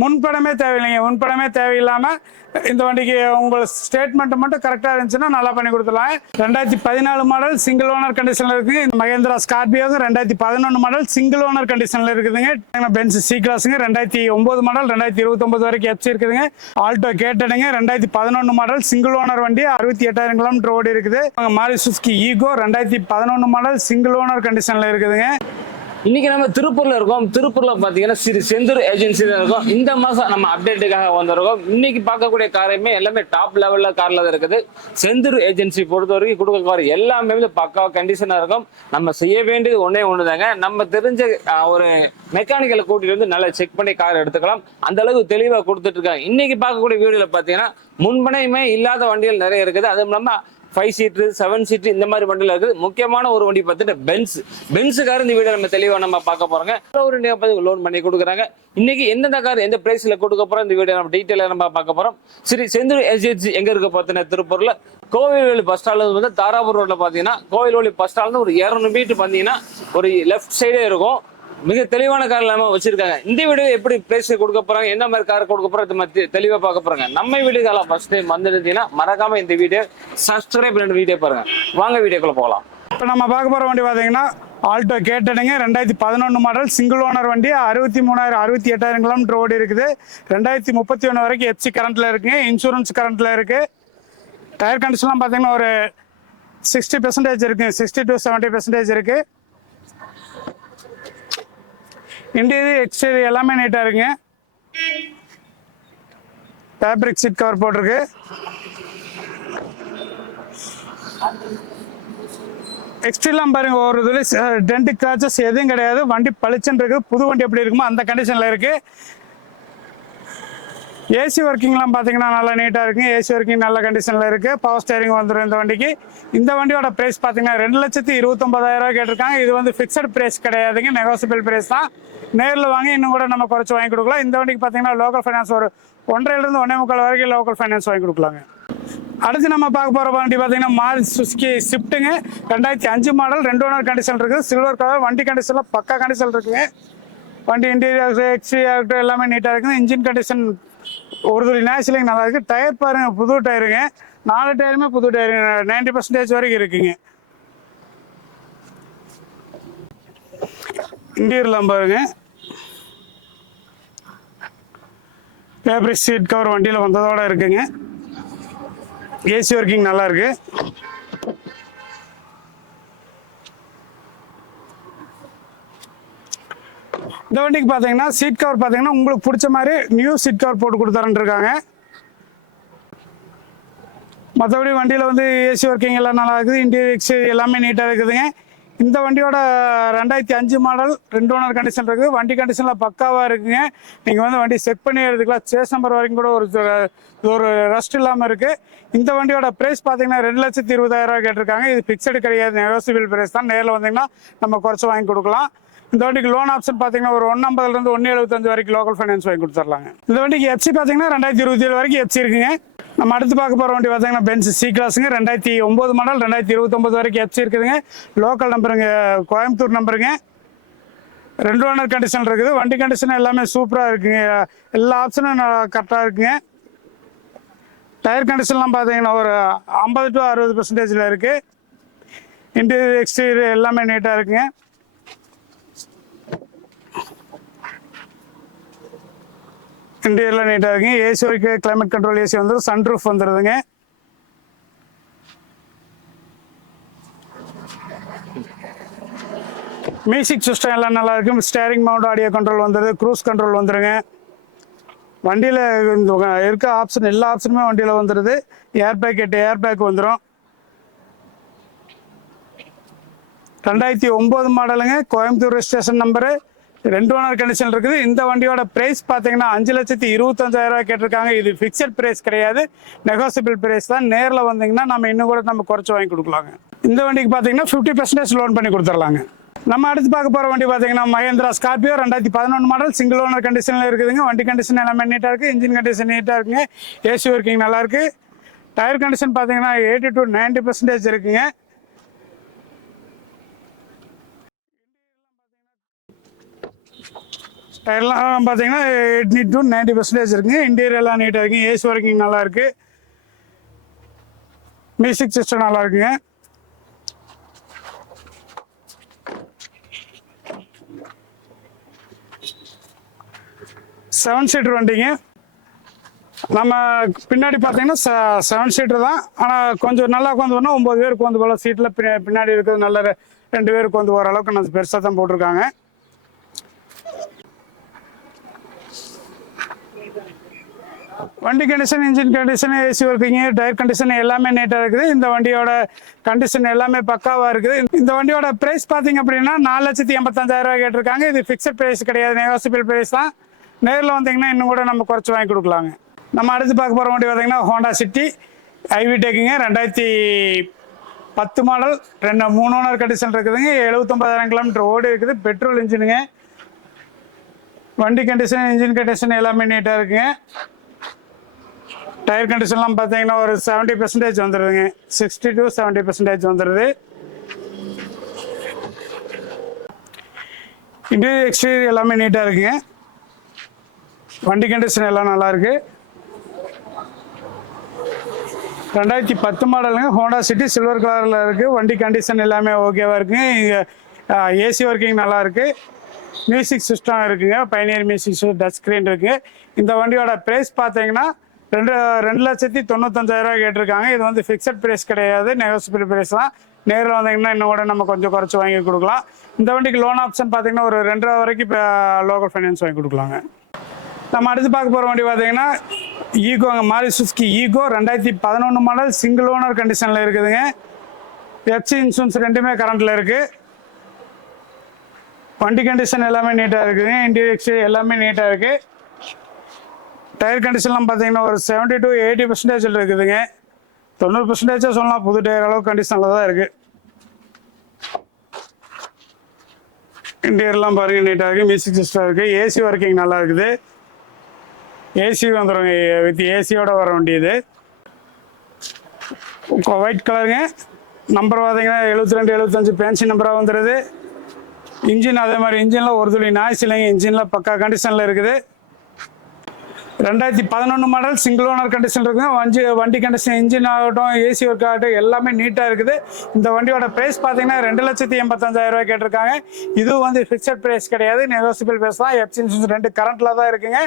முன்படமே தேவையில்லைங்க. முன்படமே தேவையில்லாமல் இந்த வண்டிக்கு உங்கள் ஸ்டேட்மெண்ட் மட்டும் கரெக்டாக இருந்துச்சுன்னா நல்லா பண்ணி கொடுத்துடலாம். 2014 மாடல் சிங்கிள் ஓனர் கண்டிஷனில் இருக்குங்க. இந்த மகேந்திரா ஸ்கார்பியோங்க 2011 மாடல் சிங்கிள் ஓனர் கண்டிஷனில் இருக்குதுங்க. பென்ஸ் சி கிளாஸுங்க 2009 மாடல் 2029 வரைக்கும் எஃப்சி இருக்குதுங்க. ஆல்டோ கேட்டடுங்க 2011 மாடல் சிங்கிள் ஓனர் வண்டி 68,000 கிலோமீட்டர் ஓடி இருக்குது. Maruti Suzuki Eeco 2011 model single owner கண்டிஷனில் இருக்குதுங்க. இன்னைக்கு நம்ம திருப்பூர்ல இருக்கோம். திருப்பூர்ல பாத்தீங்கன்னா ஸ்ரீ செந்தூர் ஏஜென்சி தான் இருக்கும். இந்த மாசம் நம்ம அப்டேட்டுக்காக வந்திருக்கோம். இன்னைக்கு பார்க்கக்கூடிய காரையுமே எல்லாமே டாப் லெவல்ல கார்ல தான் இருக்குது. செந்தூர் ஏஜென்சி பொறுத்த வரைக்கும் கொடுக்க கார் எல்லாமே வந்து பக்கா கண்டிஷனா இருக்கும். நம்ம செய்ய வேண்டியது ஒன்னே ஒண்ணுதாங்க, நம்ம தெரிஞ்ச ஒரு மெக்கானிக்கலை கூட்டிட்டு வந்து நல்லா செக் பண்ணி கார் எடுத்துக்கலாம். அந்த அளவுக்கு தெளிவா கொடுத்துட்டு இருக்காங்க. இன்னைக்கு பார்க்கக்கூடிய வீடியோல பாத்தீங்கன்னா முன்பனையுமே இல்லாத வண்டிகள் நிறைய இருக்குது. அதுவும் இல்லாம 5 சீட்டு 7 சீட்டு இந்த மாதிரி வண்டியில் இருக்குது. முக்கியமான ஒரு வண்டி பார்த்துட்டு பென்ஸுக்கார இந்த வீடியோ நம்ம தெளிவாக நம்ம பார்க்க போறோங்க. ஒரு லோன் பண்ணி கொடுக்குறாங்க. இன்னைக்கு எந்தெந்த கார் எந்த பிரைஸ்ல கொடுக்க போறோம் இந்த வீடியோ நம்ம டீட்டெயிலாக நம்ம பார்க்க போறோம். சரி, செந்தூர் ஏஜென்சி எங்க இருக்க பார்த்தீங்கன்னா திருப்பூர்ல கோவில்வெளி பஸ் ஸ்டாண்ட்ல வந்து தாராபுரம் ரோட்ல பாத்தீங்கன்னா கோவில்வெளி பஸ் ஸ்டாண்ட்ல ஒரு 200 மீட்டர் பார்த்தீங்கன்னா ஒரு லெஃப்ட் சைடே இருக்கும். மிக தெளிவான கார் இல்லாம வச்சிருக்காங்க. இந்த வீடியோ எப்படி பிரைஸ் கொடுக்க போறாங்க, என்ன மாதிரி கார் கொடுக்க போறாங்க தெளிவா பார்க்க போறாங்க. நம்ம வீடியோக்கெல்லாம் ஃபர்ஸ்ட் டைம் வந்துருந்தீங்கன்னா மறக்காம இந்த வீடியோ சப்ஸ்கிரைப் பண்ணி வீடியோ பாருங்க. வாங்க வீடியோக்குள்ள போகலாம். இப்போ நம்ம பார்க்க போற வண்டி பார்த்தீங்கன்னா ஆல்டோ கேட்டடுங்க 2011 மாடல் சிங்கிள் ஓனர் வண்டி 68,000 கிலோமீட்டர் ஓடி இருக்குது. 2031 வரைக்கும் எஃப்சி கரண்ட்ல இருக்குங்க. இன்சூரன்ஸ் கரண்ட்ல இருக்கு. டயர் கண்டிஷன்லாம் பார்த்தீங்கன்னா ஒரு 60% இருக்கு, 60 to 70% இருக்கு. இன்டீரியர் எக்ஸ்டீரியர் எல்லாமே நீட்டாக இருக்குங்க. ஃபேப்ரிக் சீட் கவர் போட்டிருக்கு. எக்ஸ்ட்ரீலாம் பாருங்க, ஒரு இதில் டென்ட் கிராச்சஸ் எதுவும் கிடையாது. வண்டி பளிச்சுன்னு இருக்கு. புது வண்டி எப்படி இருக்குமோ அந்த கண்டிஷனில் இருக்கு. ஏசி ஒர்க்கிங்லாம் பார்த்தீங்கன்னா நல்லா நீட்டாக இருக்குங்க. ஏசி ஒர்க்கிங் நல்ல கண்டிஷனில் இருக்குது. பவர் ஸ்டேரிங் வந்துடும் இந்த வண்டிக்கு. இந்த வண்டியோட ப்ரைஸ் பார்த்தீங்கன்னா 2,29,000 கேட்டிருக்காங்க. இது வந்து ஃபிக்ஸட் ப்ரைஸ் கிடையாதுங்க, நெகோசியபிள் ப்ரைஸ் தான். நேரில் வாங்கி இன்னும் கூட நம்ம குறைச்சி வாங்கி கொடுக்கலாம். இந்த வண்டிக்கு பார்த்தீங்கன்னா லோக்கல் ஃபைனான்ஸ் ஒரு 1.5 to 1.25 வரைக்கும் லோக்கல் ஃபைனான்ஸ் வாங்கி கொடுக்கலாங்க. அடுத்து நம்ம பார்க்க போகிற வண்டி பார்த்தீங்கன்னா மாருதி சுசுகி ஸ்விஃப்ட்டுங்க 2005 மாடல் 2 ஓனர் கண்டிஷன் இருக்குது. சில்வர் கலர் வண்டி கண்டிஷனில் பக்கா கண்டிஷன் இருக்குங்க. வண்டி இன்டீரியர் எக்ஸ்டீரியர் எல்லாமே நீட்டாக இருக்குது. இன்ஜின் கண்டிஷன் ஒரு துளி நேச்சுரலிங் நல்லா இருக்குது. டயர் பாருங்க, புது டயருங்க. 4 டயருமே புது டயருங்க. 90% வரைக்கும் இருக்குங்க. இன்டீரியர்லாம் பாருங்க, ஃபேப்ரிக் சீட் கவர் வண்டியில் வந்ததோட இருக்குங்க. ஏசி ஒர்க்கிங் நல்லா இருக்கு. இந்த வண்டிக்கு பார்த்தீங்கன்னா சீட் கவர் பார்த்தீங்கன்னா உங்களுக்கு பிடிச்ச மாதிரி நியூ சீட் கவர் போட்டு கொடுத்தாருன்னு இருக்காங்க. மற்றபடி வண்டியில் வந்து ஏசி ஒர்க்கிங் எல்லாம் நல்லா இருக்குது. இன்டீரியர் எக்ஸ்டீரியர் எல்லாமே நீட்டாக இருக்குதுங்க. இந்த வண்டியோட 2005 மாடல் 2 ஓனர் கண்டிஷன் இருக்குது. வண்டி கண்டிஷனில் பக்காவாக இருக்குங்க. நீங்கள் வந்து வண்டி செக் பண்ணி எடுத்துக்கலாம். சேஸ் நம்பர் வரைக்கும் கூட ஒரு ரஸ்ட் இல்லாமல் இருக்குது. இந்த வண்டியோட ப்ரைஸ் பார்த்தீங்கன்னா 2,20,000 கேட்டிருக்காங்க. இது ஃபிக்ஸடு கிடையாது, நெகோசியபிள் ப்ரைஸ் தான். நேரில் வந்தீங்கன்னா நம்ம குறைச்சி வாங்கி கொடுக்கலாம். இந்த வண்டிக்கு லோன் ஆப்ஷன் பார்த்தீங்கன்னா ஒரு 1,50,000 1,75 வரைக்கும் லோக்கல் ஃபைனான்ஸ் வாங்கி கொடுத்துடலாங்க. இந்த வண்டிக்கு எஃப்சி பார்த்தீங்கன்னா 2027 வரைக்கும் எஃப்சி இருக்குங்க. நம்ம அடுத்து பார்க்க போகிற வண்டி பார்த்தீங்கன்னா பென்ஸ் சி கிளாஸுங்க 2009 மாடல் 2029 வரைக்கும் எஃப்சி இருக்குதுங்க. லோக்கல் நம்பருங்க, கோயம்புத்தூர் நம்பருங்க. 2 ஓனர் கண்டிஷன் இருக்குது. வண்டி கண்டிஷன் எல்லாமே சூப்பராக இருக்குங்க. எல்லா ஆப்ஷனும் கரெக்டாக இருக்குங்க. டயர் கண்டிஷன்லாம் பார்த்தீங்கன்னா ஒரு 50 to 60% இருக்குது. இன்டீரியர் எக்ஸ்டீரியர் எல்லாமே நீட்டாக இருக்குங்க. இன்டீரியர்லாம் நீட்டாக இருக்குங்க. ஏசி வரைக்கும் கிளைமேட் கண்ட்ரோல் ஏசி வந்துடும். சன்ரூஃப் வந்துடுதுங்க. மியூசிக் சிஸ்டம் எல்லாம் நல்லா இருக்கும். ஸ்டேரிங் மவுண்ட் ஆடியோ கண்ட்ரோல் வந்துடுது. க்ரூஸ் கண்ட்ரோல் வந்துடுங்க. வண்டியில் இருக்க ஆப்ஷன் எல்லா ஆப்ஷனுமே வண்டியில் வந்துடுது. ஏர்பேக் 8 ஏர்பேக் வந்துடும். 2009 மாடலுங்க. Coimbatore registration number. 2 owner condition இருக்குது. இந்த வண்டியோட பிரைஸ் பார்த்தீங்கன்னா 5,25,000 கேட்டிருக்காங்க. இது ஃபிக்ஸட் பிரைஸ் கிடையாது, நெகோசியபிள் பிரைஸ் தான். நேரில் வந்தீங்கன்னா நம்ம இன்னும் கூட நம்ம குறைச்சி வாங்கி கொடுக்கலாங்க. இந்த வண்டிக்கு பார்த்தீங்கன்னா 50% லோன் பண்ணி கொடுத்துடலாங்க. நம்ம அடுத்து பார்க்க போகிற வண்டி பார்த்தீங்கன்னா Mahindra Scorpio 2011 model single owner கண்டிஷனில் இருக்குதுங்க. வண்டி கண்டிஷன் எல்லாமே நீட்டாக இருக்குது. இன்ஜின் கண்டிஷன் நீட்டாக இருக்குங்க. ஏசி ஒர்க்கிங் நல்லா இருக்குது. டயர் கண்டிஷன் பார்த்தீங்கன்னா 80 to 90% இருக்குங்க. டயர்லாம் பார்த்தீங்கன்னா 80 to 90% இருக்குங்க. இன்டீரியர்லாம் நீட்டாக இருக்குங்க. ஏசி ஒர்க்கிங் நல்லா இருக்கு. மியூசிக் சிஸ்டம் நல்லா இருக்குங்க. செவன் சீட்டர் வண்டிங்க. நம்ம பின்னாடி பார்த்தீங்கன்னா 7 சீட்டர் தான். ஆனால் கொஞ்சம் நல்லா உட்காந்து போனால் 9 பேர் உட்காந்து போகலாம். சீட்டில் பின்னாடி இருக்கிறது நல்ல 2 பேர் உட்காந்து போகிற அளவுக்கு நான் பெருசாக தான் போட்டிருக்காங்க. வண்டி condition, engine condition, AC working, tyre condition எல்லாமே நீட்டாக இருக்குது. இந்த வண்டியோட கண்டிஷன் எல்லாமே பக்காவாக இருக்குது. இந்த வண்டியோட ப்ரைஸ் பார்த்தீங்க அப்படின்னா 4,85,000 கேட்டிருக்காங்க. இது ஃபிக்ஸட் ப்ரைஸ் கிடையாது, நெகோசியபிள் ப்ரைஸ் தான். நேரில் வந்தீங்கன்னா இன்னும் கூட நம்ம குறைச்சி வாங்கி கொடுக்கலாங்க. நம்ம அடுத்து பார்க்க போகிற வண்டி பார்த்தீங்கன்னா ஹோண்டா சிட்டி ஐவி டேக்குங்க. 2010 மாடல், 3 ஓனர் கண்டிஷன் இருக்குதுங்க. 79,000 கிலோமீட்டர் ஓடி இருக்குது. பெட்ரோல் இன்ஜினுங்க. வண்டி கண்டிஷன், இன்ஜின் கண்டிஷன் எல்லாமே நீட்டாக இருக்குங்க. டயர் கண்டிஷன்லாம் பார்த்தீங்கன்னா ஒரு 70% வந்துடுதுங்க. 60 to 70% வந்துடுது. இன்டீரியர் எக்ஸ்டீரியர் எல்லாமே நீட்டாக இருக்குங்க. வண்டி கண்டிஷன் எல்லாம் நல்லா இருக்கு. 2010 மாடலுங்க. ஹோண்டா சிட்டி சில்வர் கலரில் இருக்குது. வண்டி கண்டிஷன் எல்லாமே ஓகேவாக இருக்குங்க. இங்கே ஏசி ஒர்க்கிங் நல்லா இருக்குது. மியூசிக் சிஸ்டம் இருக்குங்க. Pioneer music system, touch screen இருக்குது. இந்த வண்டியோட ப்ரைஸ் பார்த்தீங்கன்னா 2,95,000 கேட்டிருக்காங்க. இது வந்து ஃபிக்ஸட் ப்ரைஸ் கிடையாது, நெகோசியபிள் ப்ரைஸ் தான். நேரில் வந்தீங்கன்னா இன்னும் கூட நம்ம கொஞ்சம் குறைச்சி வாங்கி கொடுக்கலாம். இந்த வண்டிக்கு லோன் ஆப்ஷன் பார்த்தீங்கன்னா ஒரு 2,00,000 வரைக்கும் இப்போ லோக்கல் ஃபைனான்ஸ் வாங்கி கொடுக்கலாங்க. நம்ம அடுத்து பார்க்க போகிற வண்டி பார்த்தீங்கன்னா ஈகோங்க. Maruti Suzuki Eeco 2011 model, single owner கண்டிஷனில் இருக்குதுங்க. எஃப்சி இன்சூரன்ஸ் ரெண்டுமே கரண்ட்டில் இருக்குது. வண்டி கண்டிஷன் எல்லாமே நீட்டாக இருக்குதுங்க. இன்டீரியர் எல்லாமே நீட்டாக இருக்குது. டயர் கண்டிஷன்லாம் பார்த்தீங்கன்னா ஒரு 70 to 80% இருக்குதுங்க. 90% சொல்லலாம். புது டயர் அளவுக்கு கண்டிஷனில் தான் இருக்குது. இன்டீரியர்லாம் பாருங்கள் நீட்டாக இருக்குது. மியூசிக் சிஸ்டம் இருக்குது. ஏசி ஒர்க்கிங் நல்லா இருக்குது. ஏசி வந்துடும், வித் ஏசியோட வர வண்டி இது. ஒயிட் கலருங்க. நம்பர் பார்த்தீங்கன்னா 72 75 பேன்சி நம்பராக வந்துடுது. இன்ஜின் அதே மாதிரி இன்ஜினில் ஒரு துளி நாய்ஸ் இல்லைங்க. இன்ஜினில் பக்கா கண்டிஷனில் இருக்குது. 2011 மாடல், சிங்கிள் ஓனர் கண்டிஷன் இருக்குங்க. வண்டி கண்டிஷன், இன்ஜின் ஆகட்டும், ஏசி ஒர்க் ஆகட்டும் எல்லாமே நீட்டாக இருக்குது. இந்த வண்டியோட ப்ரைஸ் பார்த்தீங்கன்னா 2,85,000 கேட்டிருக்காங்க. இதுவும் வந்து ஃபிக்ஸட் ப்ரைஸ் கிடையாது, நெகோசியபிள் ப்ரைஸ் தான். எஃப்சி இன்சூரன்ஸ் 2 கரண்ட்டில் தான் இருக்குங்க.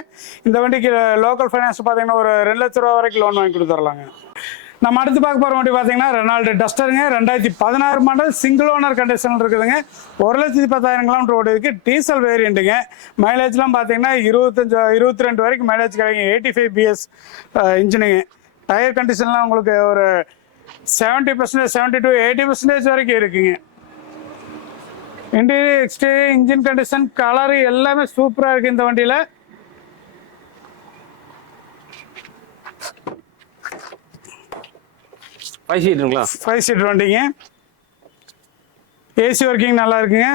இந்த வண்டிக்கு லோக்கல் ஃபைனான்ஸ் பார்த்தீங்கன்னா ஒரு 2,00,000 வரைக்கும் லோன் வாங்கி கொடுத்துர்லாங்க. நம்ம அடுத்து பார்க்க போகிற வண்டி பார்த்தீங்கன்னா ரெனால்டு டஸ்டருங்க. 2016 மாடல், சிங்கிள் ஓனர் கண்டிஷன் இருக்குதுங்க. 1,10,000 கிலோமீட்டர் ஓடி இருக்குது. டீசல் வேரியண்ட்டுங்க. மைலேஜ்லாம் பார்த்தீங்கன்னா 22 வரைக்கும் மைலேஜ் கிடைக்கும். 85 பிஎஸ் இன்ஜினுங்க. டயர் கண்டிஷன்லாம் உங்களுக்கு ஒரு 70% 70 to 80% வரைக்கும் இருக்குங்க. Interior exterior engine condition colour எல்லாமே சூப்பராக இருக்குது இந்த வண்டியில். ஃபைவ் சீட்டர் வண்டிங்க. ஏசி ஒர்க்கிங் நல்லா இருக்குங்க.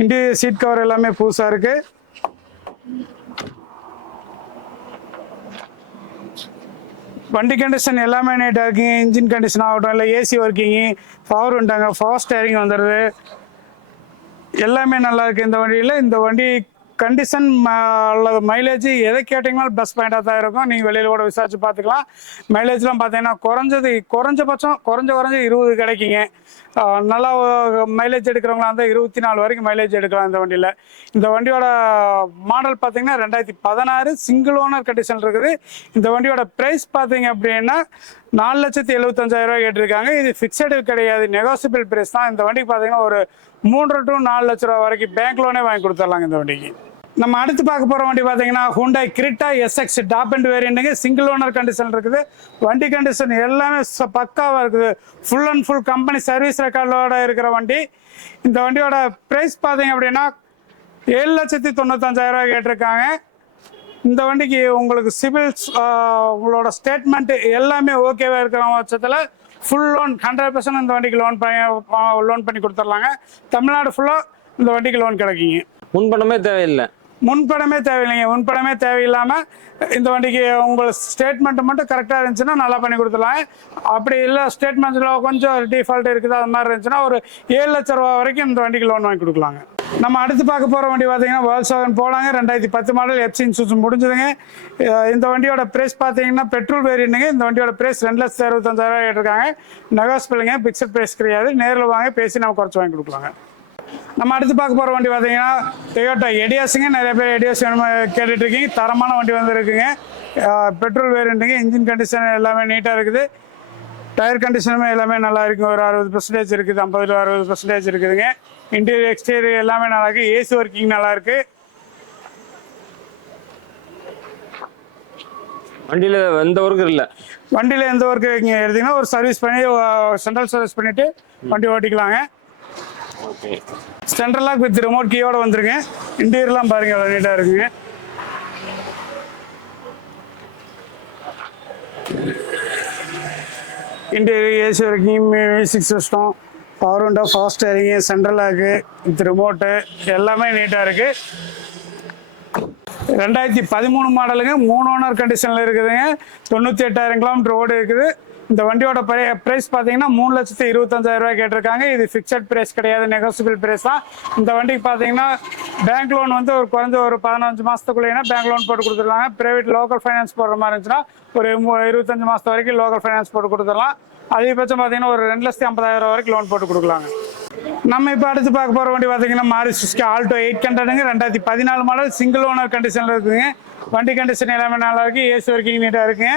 இன்டீரியர் சீட் கவர் எல்லாமே புதுசாக இருக்கு. வண்டி கண்டிஷன் எல்லாமே நீட்டாக இருக்குங்க. இன்ஜின் கண்டிஷன் ஆகட்டும், இல்லை ஏசி ஒர்க்கிங்கு, பவர் வந்துட்டாங்க, பவர் ஸ்டேரிங் வந்துடுது, எல்லாமே நல்லா இருக்குது இந்த வண்டியில். இந்த வண்டி கண்டிஷன் அல்லது மைலேஜ் எதை கேட்டிங்கனாலும் ப்ளஸ் பாயிண்டாக தான் இருக்கும். நீங்கள் வெளியில் கூட விசாரிச்சு பார்த்துக்கலாம். மைலேஜ்லாம் பார்த்தீங்கன்னா குறைஞ்சபட்சம் 20 கிடைக்குங்க. நல்லா மைலேஜ் எடுக்கிறவங்களா இருந்தால் 24 வரைக்கும் மைலேஜ் எடுக்கலாம் இந்த வண்டியில். இந்த வண்டியோட மாடல் பார்த்தீங்கன்னா 2016 சிங்கிள் ஓனர் கண்டிஷன் இருக்குது. இந்த வண்டியோட ப்ரைஸ் பார்த்தீங்க அப்படின்னா 4,75,000 கேட்டிருக்காங்க. இது ஃபிக்ஸடு கிடையாது, நெகோசியபிள் ப்ரைஸ் தான். இந்த வண்டிக்கு பார்த்தீங்கன்னா ஒரு 3 to 4 லட்ச ரூபா வரைக்கும் பேங்க் லோனே வாங்கி கொடுத்துடலாங்க இந்த வண்டிக்கு. நம்ம அடுத்து பார்க்க போகிற வண்டி பார்த்தீங்கன்னா Hyundai Creta SX top end வேரியண்ட்டுங்க. சிங்கிள் ஓனர் கண்டிஷன் இருக்குது. வண்டி கண்டிஷன் எல்லாமே பக்காவாக இருக்குது. Full and full company service ரெக்கார்டோட இருக்கிற வண்டி. இந்த வண்டியோட ப்ரைஸ் பார்த்தீங்க அப்படின்னா 7,95,000 கேட்டிருக்காங்க. இந்த வண்டிக்கு உங்களுக்கு சிபில்ஸ், உங்களோட ஸ்டேட்மெண்ட் எல்லாமே ஓகேவாக இருக்கிற பட்சத்தில் ஃபுல் லோன் 100% இந்த வண்டிக்கு லோன் பண்ணி கொடுத்துர்லாங்க. தமிழ்நாடு ஃபுல்லாக இந்த வண்டிக்கு லோன் கிடைக்குங்க. முன்பணமே தேவையில்லை. முன்படமே தேவையில்லைங்க. முன்படமே தேவையில்லாமல் இந்த வண்டிக்கு உங்கள் ஸ்டேட்மெண்ட் மட்டும் கரெக்டாக இருந்துச்சுன்னா நல்லா பண்ணி கொடுத்துடலாம். அப்படி இல்லை ஸ்டேட்மெண்ட்ஸில் கொஞ்சம் டிஃபால்ட் இருக்குது அது மாதிரி இருந்துச்சுன்னா ஒரு 7 லட்ச ரூபா வரைக்கும் இந்த வண்டிக்கு லோன் வாங்கி கொடுக்கலாங்க. நம்ம அடுத்து பார்க்க போகிற வண்டி பார்த்தீங்கன்னா Volkswagen போலாங்க. 2010 மாடல் எஃப்சி இன்சூரன்ஸ் முடிஞ்சதுங்க. இந்த வண்டியோட ப்ரைஸ் பார்த்தீங்கன்னா பெட்ரோல் வேரியண்ட்டுங்க. இந்த வண்டியோட ப்ரைஸ் 2,65,000 கேட்டிருக்காங்க. நெகோசியபிளுங்க, பிக்சட் ப்ரைஸ் கிடையாது. நேரில் வாங்க பேசி நம்ம குறைச்சி வாங்கி கொடுக்கலாங்க. நம்ம அடுத்து பார்க்க போகிற வண்டி பார்த்தீங்கன்னா டொயோட்டா எடியாஸுங்க. நிறைய பேர் எடியாஸ் வேணுமா கேட்டுட்டு இருக்கீங்க. தரமான வண்டி வந்து இருக்குங்க. பெட்ரோல் வேரியண்ட்டுங்க. இன்ஜின் கண்டிஷன் எல்லாமே நீட்டாக இருக்குது. டயர் கண்டிஷனுமே எல்லாமே நல்லா இருக்குங்க. ஒரு 60% இருக்குது, 50 to 60% இருக்குதுங்க. இன்டீரியர் எக்ஸ்டீரியர் எல்லாமே நல்லா இருக்கு. ஏசி ஒர்க்கிங் நல்லா இருக்கு. வண்டியில எந்த ஒர்க்கும் இல்லை. வண்டியில் எந்த ஒர்க்கு இங்கே எடுத்தீங்கன்னா ஒரு சர்வீஸ் பண்ணி சென்ட்ரல் சர்வீஸ் பண்ணிட்டு வண்டி ஓட்டிக்கலாங்க. Okay. Central lock with remote கீயோட வந்துருங்க. இன்டீரியர்லாம் பாருங்க அவ்வளோ நீட்டாக இருக்குங்க. Interior AC working, music system, power window, fast steering, central lock with remote எல்லாமே நீட்டாக இருக்குது. 2013 மாடலுங்க. 3 ஓனர் கண்டிஷனில் இருக்குதுங்க. 98,000 கிலோமீட்டர் ஓடி இருக்குது. இந்த வண்டியோட ப்ரைஸ் பார்த்தீங்கன்னா 3,25,000 கேட்டிருக்காங்க. இது ஃபிக்ஸட் ப்ரைஸ் கிடையாது, நெகோசியபிள் ப்ரைஸ் தான். இந்த வண்டிக்கு பார்த்தீங்கன்னா பேங்க் லோன் வந்து ஒரு குறைஞ்ச ஒரு 15 மாதத்துக்குள்ளேனா பேங்க் லோன் போட்டு கொடுத்துடலாங்க. ப்ரைவேட் லோக்கல் ஃபைனான்ஸ் போடுற மாதிரி இருந்துச்சுன்னா ஒரு 25 மாதத்து வரைக்கும் லோக்கல் ஃபைனான்ஸ் போட்டு கொடுத்துடலாம். அதிகபட்சம் பார்த்தீங்கன்னா ஒரு 2,50,000 வரைக்கும் லோன் போட்டு கொடுக்கலாங்க. நம்ம இப்போ அடுத்து பார்க்க போகிற வண்டி பார்த்தீங்கன்னா மாருதி சுசுகி ஆல்டோ 800ங்க. 2014 மாடல் சிங்கிள் ஓனர் கண்டிஷனில் இருக்குதுங்க. வண்டி கண்டிஷன் எல்லாமே நல்லா இருக்கு. ஏசி ஒர்க்கிங் நீட்டாக இருக்குங்க.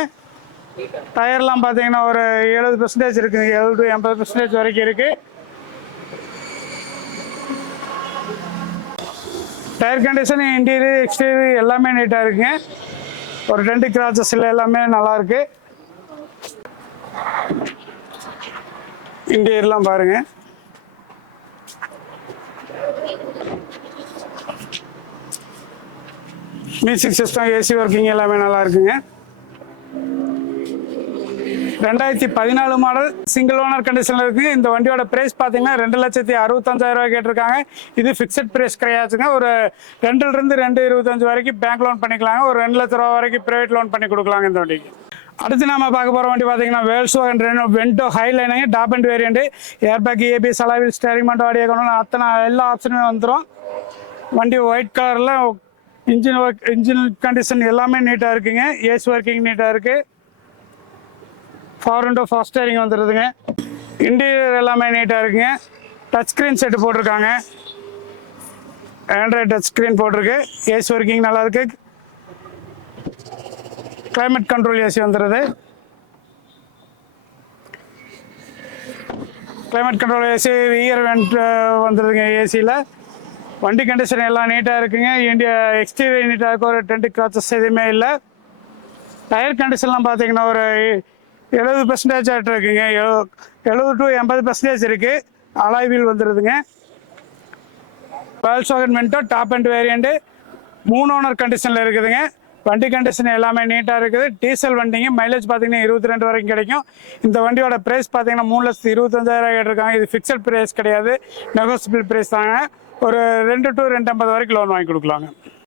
டயர்லாம் பார்த்தீங்கன்னா ஒரு 70% இருக்குங்க. 70 to 80% வரைக்கும் இருக்கு. டயர் கண்டிஷன், இன்டீரியர் எக்ஸ்டீரியர் எல்லாமே நீட்டாக இருக்குங்க. ஒரு 2 கிராச்சஸ் எல்லாமே நல்லா இருக்கு. இன்டீரியர்லாம் பாருங்க. மியூசிக் சிஸ்டம், ஏசி ஒர்க்கிங் எல்லாமே நல்லா இருக்குங்க. 2014 மாடல் சிங்கிள் ஓனர் கண்டிஷனில் இருக்குங்க. இந்த வண்டியோட ப்ரைஸ் பார்த்தீங்கன்னா 2,65,000 கேட்டிருக்காங்க. இது ஃபிக்ஸட் ப்ரைஸ் கிடையாதுங்க. ஒரு 2லிருந்து 2,25 வரைக்கும் பேங்க் லோன் பண்ணிக்கலாங்க. ஒரு 2 லட்ச ரூபா வரைக்கும் ப்ரைவேட் லோன் பண்ணி கொடுக்கலாங்க இந்த வண்டிக்கு. அடுத்து நம்ம பார்க்க போகிற வண்டி பார்த்தீங்கன்னா Volkswagen வென்டோ ஹைலைனுங்க. Top end variant, airbag, ABS, அலாவில், ஸ்டேரிங் மட்டும் ஆடியோ கண்ட்ரோல் அத்தனை எல்லா ஆப்ஷனுமே வந்துடும். வண்டி ஒயிட் கலரில், இன்ஜின் கண்டிஷன் எல்லாமே நீட்டாக இருக்குங்க. ஏசி ஒர்க்கிங் நீட்டாக இருக்குது. பவர் விண்டோ, ஃபாஸ்ட் ஸ்டேரிங் வந்துடுதுங்க. இன்டீரியர் எல்லாமே நீட்டாக இருக்குங்க. டச் ஸ்க்ரீன் செட்டு போட்டிருக்காங்க. ஆண்ட்ராய்டு டச் ஸ்க்ரீன் போட்டிருக்கு. ஏசி ஒர்க்கிங் நல்லா இருக்கு. கிளைமேட் கண்ட்ரோல் ஏசி வந்துடுது. Climate control AC, rear vent வந்துடுதுங்க ஏசியில். வண்டி கண்டிஷன் எல்லாம் நீட்டாக இருக்குங்க. இந்தியா எக்ஸ்டீரியர் நீட்டாக இருக்கு. ஒரு 20 கிராச்சஸ் எதுவுமே இல்லை. டயர் கண்டிஷன்லாம் பார்த்தீங்கன்னா ஒரு 70% ஆகிட்டு இருக்குங்க. 70 to 80% இருக்குது. அலாய் வீல் வந்துடுதுங்க. Volkswagen Vento top end variant 3 owner கண்டிஷனில் இருக்குதுங்க. வண்டி கண்டிஷன் எல்லாமே நீட்டாக இருக்குது. டீசல் வண்டிங்க. மைலேஜ் பார்த்தீங்கன்னா 22 வரைக்கும் கிடைக்கும். இந்த வண்டியோட ப்ரைஸ் பார்த்தீங்கன்னா 3,25,000 கேட்டிருக்காங்க. இது ஃபிக்ஸட் ப்ரைஸ் கிடையாது, நெகோசியபிள் ப்ரைஸ் தாங்க. ஒரு 2 to 2,50 வரைக்கும் லோன் வாங்கி கொடுக்கலாங்க.